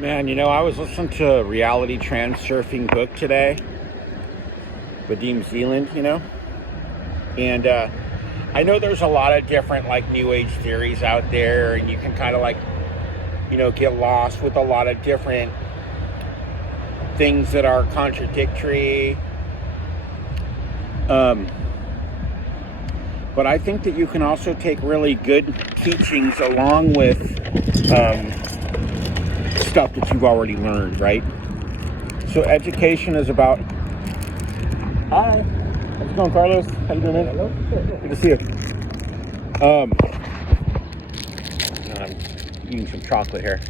Man, I was listening to a reality transurfing book today with New Zealand, and I know there's a lot of different New Age theories out there, and you can kind of get lost with a lot of different things that are contradictory. But I think that you can also take really good teachings along with stuff that you've already learned, right? So education is about... Hi, how's it going, Carlos? How you doing, man? Hello. Good to see you. I'm eating some chocolate here.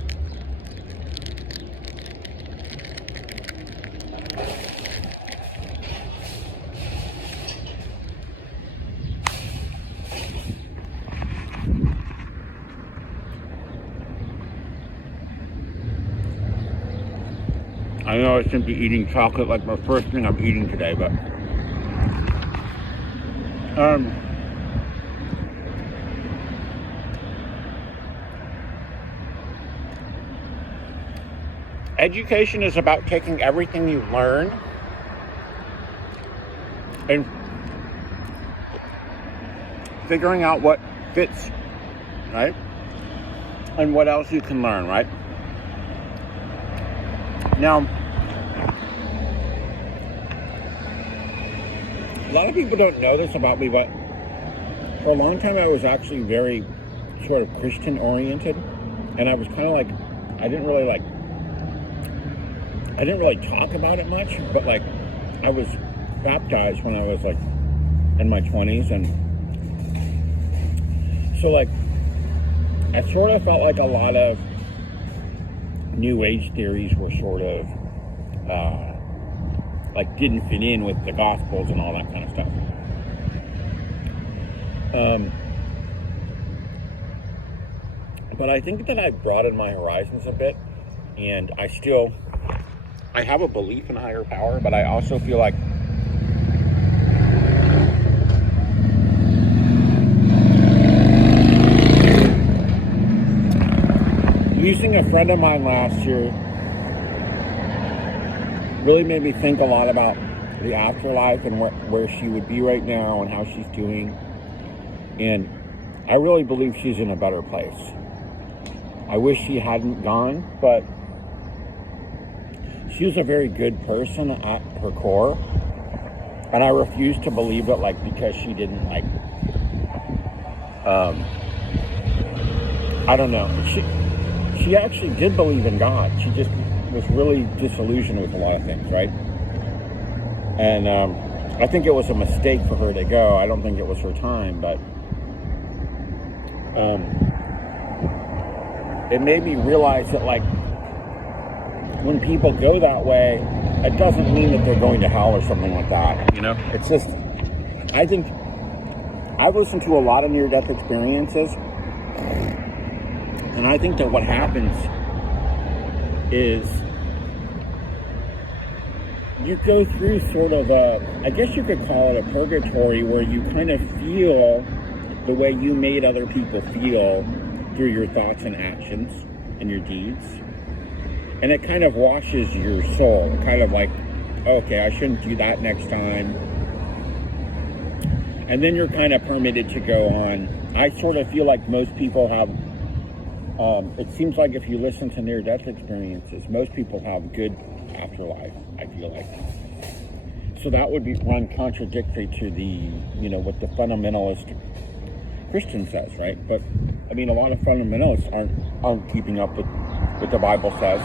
I know I shouldn't be eating chocolate like my first thing I'm eating today, but education is about taking everything you learn and figuring out what fits, right? And what else you can learn, right? Now, a lot of people don't know this about me, but for a long time I was actually very sort of Christian oriented, and I was kind of I didn't really talk about it much, but I was baptized when I was in my 20s, and so I sort of felt like a lot of New Age theories were sort of didn't fit in with the Gospels and all that kind of stuff. But I think that I've broadened my horizons a bit, and I have a belief in a higher power, but I also feel like losing a friend of mine last year really made me think a lot about the afterlife and where she would be right now and how she's doing. And I really believe she's in a better place. I wish she hadn't gone, but she was a very good person at her core. And I refuse to believe it because she didn't I don't know. She actually did believe in God. She just was really disillusioned with a lot of things, right? And I think it was a mistake for her to go. I don't think it was her time, but it made me realize that when people go that way, it doesn't mean that they're going to hell or something like that. It's just, I think I've listened to a lot of near-death experiences, and I think that what happens is you go through sort of I guess you could call it a purgatory, where you kind of feel the way you made other people feel through your thoughts and actions and your deeds. And it kind of washes your soul, kind of okay, I shouldn't do that next time. And then you're kind of permitted to go on. I sort of feel like most people have it seems like if you listen to near-death experiences, most people have good afterlife, I feel like. So that would run contradictory to the, what the fundamentalist Christian says, right? But, I mean, a lot of fundamentalists aren't keeping up with what the Bible says.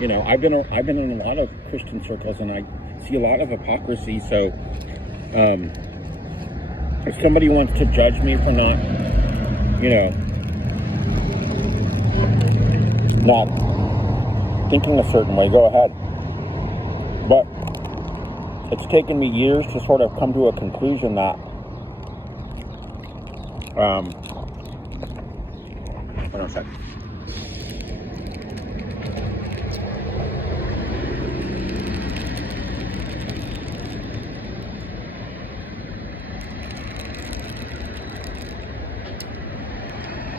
I've been in a lot of Christian circles, and I see a lot of hypocrisy, so if somebody wants to judge me for not thinking a certain way, go ahead. But it's taken me years to sort of come to a conclusion that hold on a second.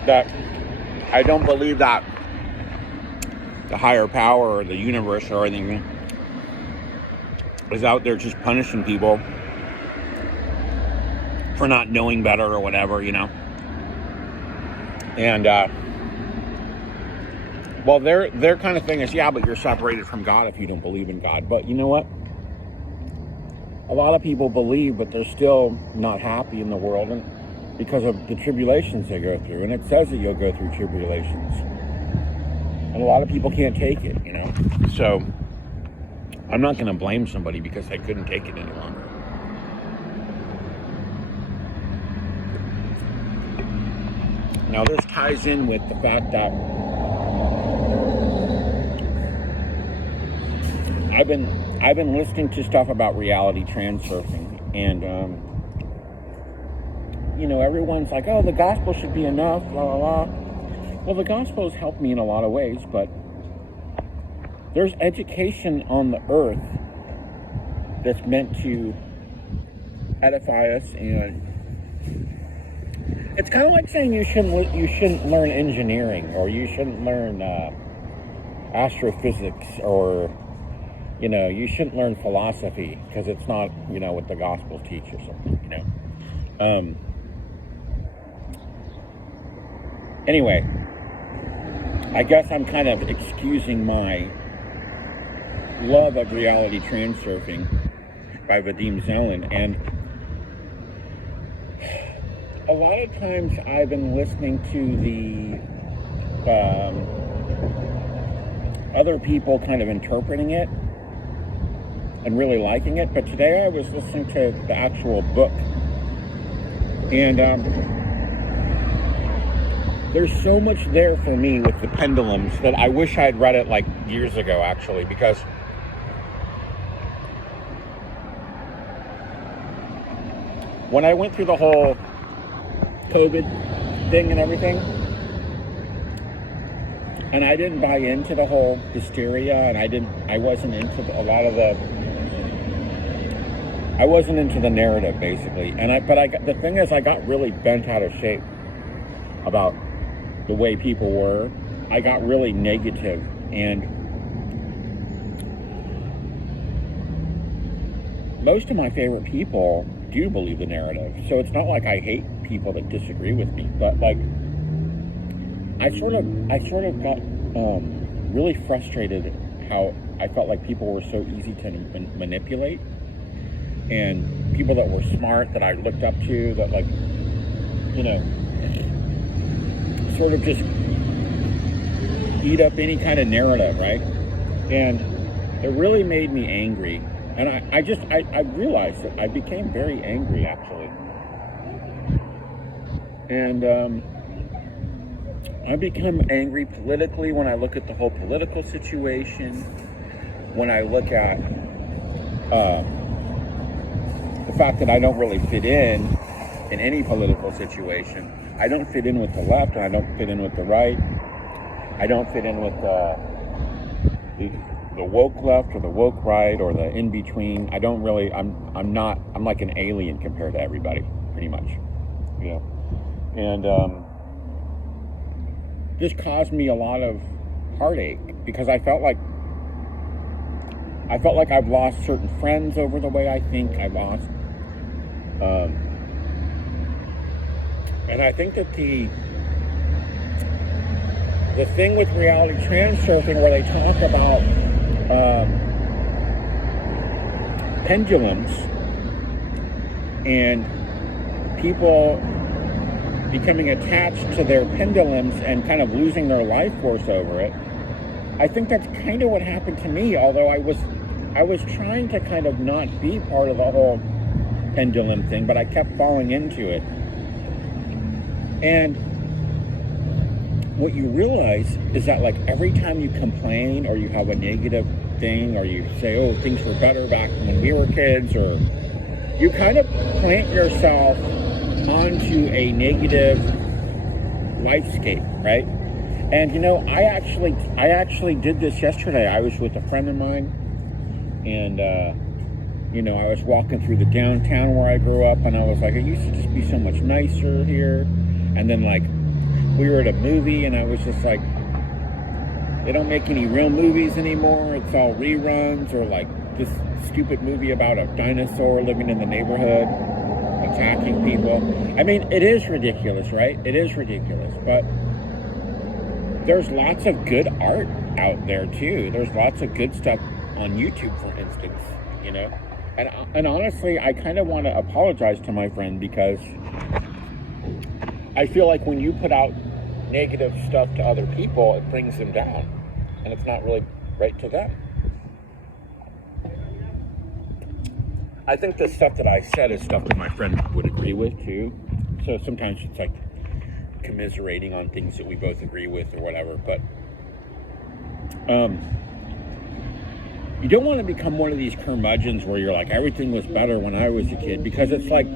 That I don't believe that the higher power or the universe or anything is out there just punishing people for not knowing better or whatever, you know. And well, their kind of thing is, yeah, but you're separated from God if you don't believe in God. But you know what? A lot of people believe, but they're still not happy in the world, and because of the tribulations they go through. And it says that you'll go through tribulations. And a lot of people can't take it, you know. So I'm not going to blame somebody because they couldn't take it any longer. Now this ties in with the fact that I've been listening to stuff about reality transurfing, and you know, everyone's like, oh, the gospel should be enough, blah blah blah. Well, the gospel has helped me in a lot of ways, but there's education on the earth that's meant to edify us, and it's kind of like saying you shouldn't learn engineering, or you shouldn't learn astrophysics, or you know, you shouldn't learn philosophy because it's not, you know, what the Gospels teach or something, you know. Anyway, I guess I'm kind of excusing my love of reality transurfing by Vadim Zeland, and a lot of times I've been listening to the other people kind of interpreting it and really liking it, but today I was listening to the actual book, and there's so much there for me with the pendulums that I wish I'd read it like years ago, actually, because when I went through the whole COVID thing and everything, and I didn't buy into the whole hysteria, and I wasn't into the narrative, basically. The thing is, I got really bent out of shape about the way people were. I got really negative, and most of my favorite people do believe the narrative. So it's not like I hate people that disagree with me, but like I sort of got really frustrated how I felt like people were so easy to manipulate, and people that were smart that I looked up to, that, like, you know, sort of just eat up any kind of narrative, right? And it really made me angry. And I realized that I became very angry, actually. And I become angry politically when I look at the whole political situation, when I look at the fact that I don't really fit in any political situation. I don't fit in with the left, and I don't fit in with the right. I don't fit in with the woke left or the woke right or the in between. I don't really. I'm like an alien compared to everybody, pretty much. You know, and this caused me a lot of heartache because I felt like I've lost certain friends over the way I think. I lost. And I think that the thing with reality transurfing, where they talk about pendulums and people becoming attached to their pendulums and kind of losing their life force over it, I think that's kind of what happened to me, although I was trying to kind of not be part of the whole pendulum thing, but I kept falling into it. And what you realize is that, like, every time you complain or you have a negative thing, or you say, oh, things were better back when we were kids, or you kind of plant yourself onto a negative lifescape, right? And, you know, I actually did this yesterday. I was with a friend of mine, and you know, I was walking through the downtown where I grew up, and I was like, it used to just be so much nicer here. And then, like, we were at a movie, and I was just like, They don't make any real movies anymore. It's all reruns or like this stupid movie about a dinosaur living in the neighborhood, attacking people. I mean, it is ridiculous, right? It is ridiculous, but there's lots of good art out there too. There's lots of good stuff on YouTube, for instance, you know? And honestly, I kind of want to apologize to my friend because I feel like when you put out negative stuff to other people, it brings them down. And it's not really right to them. I think the stuff that I said is stuff that my friend would agree with too. So sometimes it's like commiserating on things that we both agree with or whatever. But you don't want to become one of these curmudgeons where you're like, everything was better when I was a kid, because it's like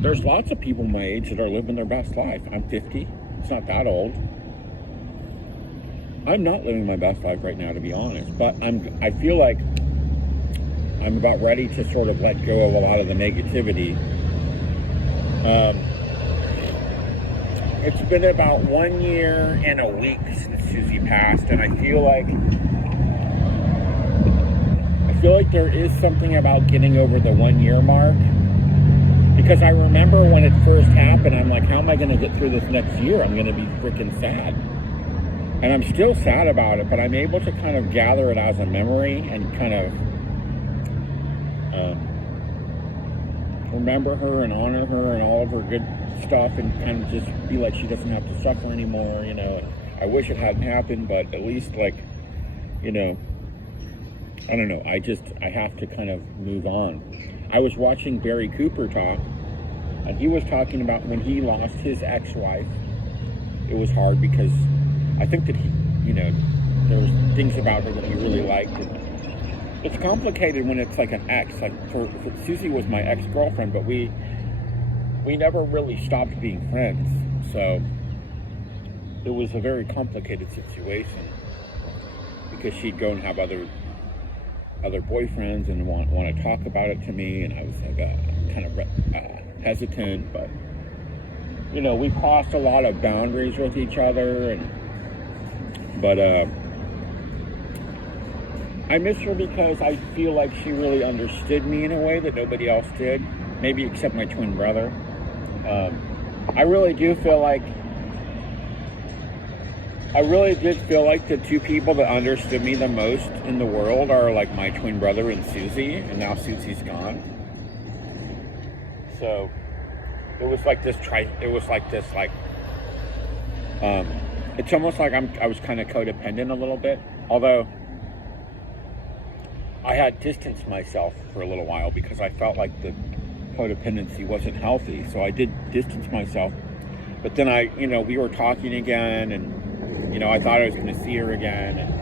there's lots of people my age that are living their best life. I'm 50. It's not that old. I'm not living my best life right now, to be honest, but I feel like I'm about ready to sort of let go of a lot of the negativity. It's been about 1 year and a week since Susie passed, and I feel like there is something about getting over the 1 year mark, because I remember when it first happened, I'm like, how am I going to get through this next year? I'm going to be freaking sad. And I'm still sad about it, but I'm able to kind of gather it as a memory and kind of remember her and honor her and all of her good stuff, and kind of just be like, she doesn't have to suffer anymore, you know. I wish it hadn't happened, but at least, like, you know, I don't know, I have to kind of move on. I was watching Barry Cooper talk, and he was talking about when he lost his ex-wife. It was hard because I think that he, you know, there was things about her that he really liked. And it's complicated when it's like an ex. Like for Susie was my ex-girlfriend, but we never really stopped being friends. So it was a very complicated situation because she'd go and have other boyfriends and want to talk about it to me, and I was like kind of hesitant. But you know, we crossed a lot of boundaries with each other, but I miss her because I feel like she really understood me in a way that nobody else did, maybe except my twin brother. I really did feel like the two people that understood me the most in the world are like my twin brother and Susie, and now Susie's gone. So it was like this it's almost like I was kind of codependent a little bit, although I had distanced myself for a little while because I felt like the codependency wasn't healthy. So I did distance myself, but then we were talking again, and, you know, I thought I was going to see her again. And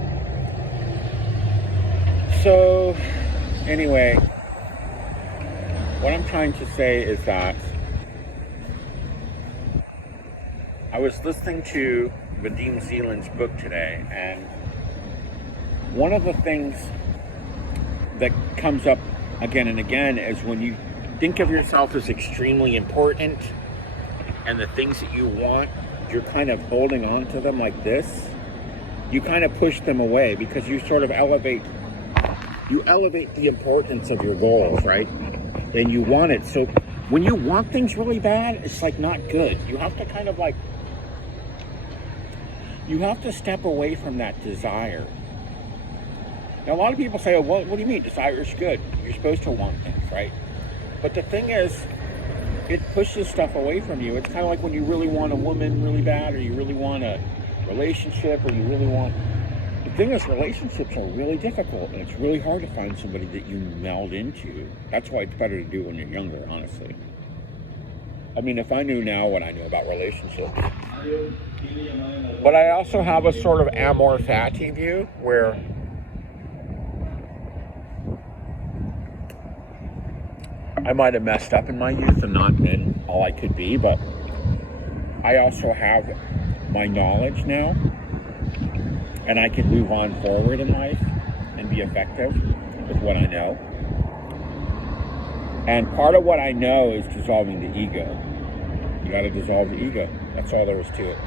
so anyway, what I'm trying to say is that I was listening to Vadim Zeland's book today, and one of the things that comes up again and again is when you think of yourself as extremely important and the things that you want, you're kind of holding on to them like this. You kind of push them away because you sort of elevate the importance of your goals, right? And you want it. So when you want things really bad, it's like not good. You have to kind of like, you have to step away from that desire. Now, a lot of people say, oh, well, what do you mean? Desire is good. You're supposed to want things, right? But the thing is, it pushes stuff away from you. It's kind of like when you really want a woman really bad, or you really want a relationship, or you really want... The thing is, relationships are really difficult, and it's really hard to find somebody that you meld into. That's why it's better to do when you're younger, honestly. I mean, if I knew now what I knew about relationships. But I also have a sort of amor fati view, where I might have messed up in my youth and not been all I could be, but I also have my knowledge now, and I can move on forward in life and be effective with what I know. And part of what I know is dissolving the ego. You got to dissolve the ego. That's all there is to it.